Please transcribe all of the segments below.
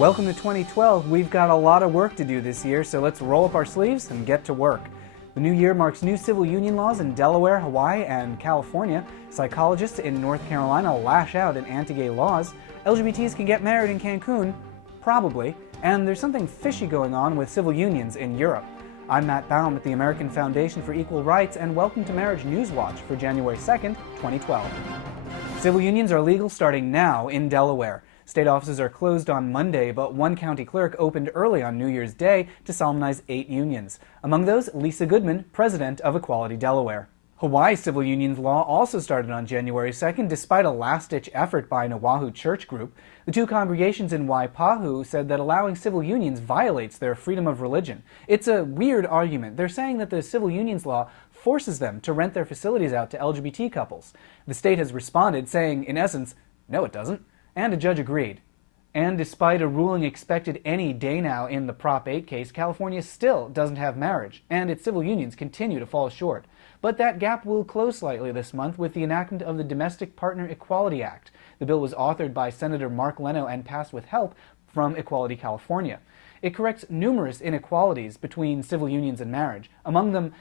Welcome to 2012. We've got a lot of work to do this year, so let's roll up our sleeves and get to work. The new year marks new civil union laws in Delaware, Hawaii, and California. Psychologists in North Carolina lash out at anti-gay laws. LGBTs can get married in Cancun, probably, and there's something fishy going on with civil unions in Europe. I'm Matt Baum at the American Foundation for Equal Rights, and welcome to Marriage News Watch for January 2nd, 2012. Civil unions are legal starting now in Delaware. State offices are closed on Monday, but one county clerk opened early on New Year's Day to solemnize 8 unions. Among those, Lisa Goodman, president of Equality Delaware. Hawaii civil unions law also started on January 2nd, despite a last-ditch effort by an Oahu church group. The two congregations in Waipahu said that allowing civil unions violates their freedom of religion. It's a weird argument. They're saying that the civil unions law forces them to rent their facilities out to LGBT couples. The state has responded, saying, in essence, no it doesn't. And a judge agreed. And despite a ruling expected any day now in the Prop 8 case, California still doesn't have marriage, and its civil unions continue to fall short. But that gap will close slightly this month with the enactment of the Domestic Partner Equality Act. The bill was authored by Senator Mark Leno and passed with help from Equality California. It corrects numerous inequalities between civil unions and marriage, among them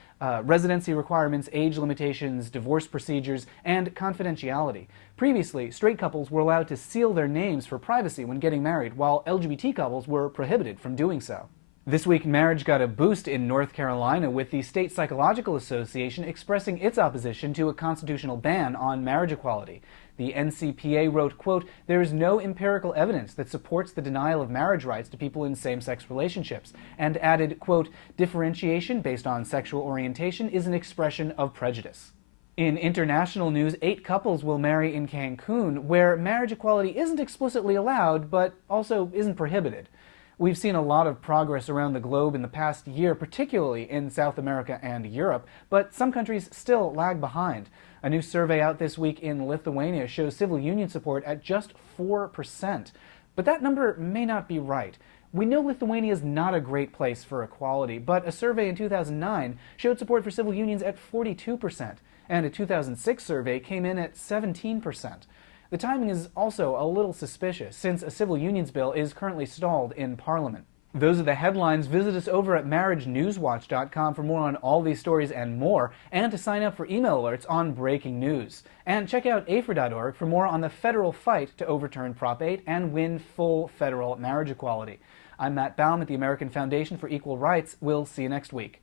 residency requirements, age limitations, divorce procedures, and confidentiality. Previously, straight couples were allowed to seal their names for privacy when getting married, while LGBT couples were prohibited from doing so. This week, marriage got a boost in North Carolina, with the State Psychological Association expressing its opposition to a constitutional ban on marriage equality. The NCPA wrote, quote, "There is no empirical evidence that supports the denial of marriage rights to people in same-sex relationships," and added, quote, "Differentiation based on sexual orientation is an expression of prejudice." In international news, 8 couples will marry in Cancun, where marriage equality isn't explicitly allowed, but also isn't prohibited. We've seen a lot of progress around the globe in the past year, particularly in South America and Europe, but some countries still lag behind. A new survey out this week in Lithuania shows civil union support at just 4%. But that number may not be right. We know Lithuania is not a great place for equality, but a survey in 2009 showed support for civil unions at 42%, and a 2006 survey came in at 17%. The timing is also a little suspicious, since a civil unions bill is currently stalled in Parliament. Those are the headlines. Visit us over at marriagenewswatch.com for more on all these stories and more, and to sign up for email alerts on breaking news. And check out AFER.org for more on the federal fight to overturn Prop 8 and win full federal marriage equality. I'm Matt Baum at the American Foundation for Equal Rights. We'll see you next week.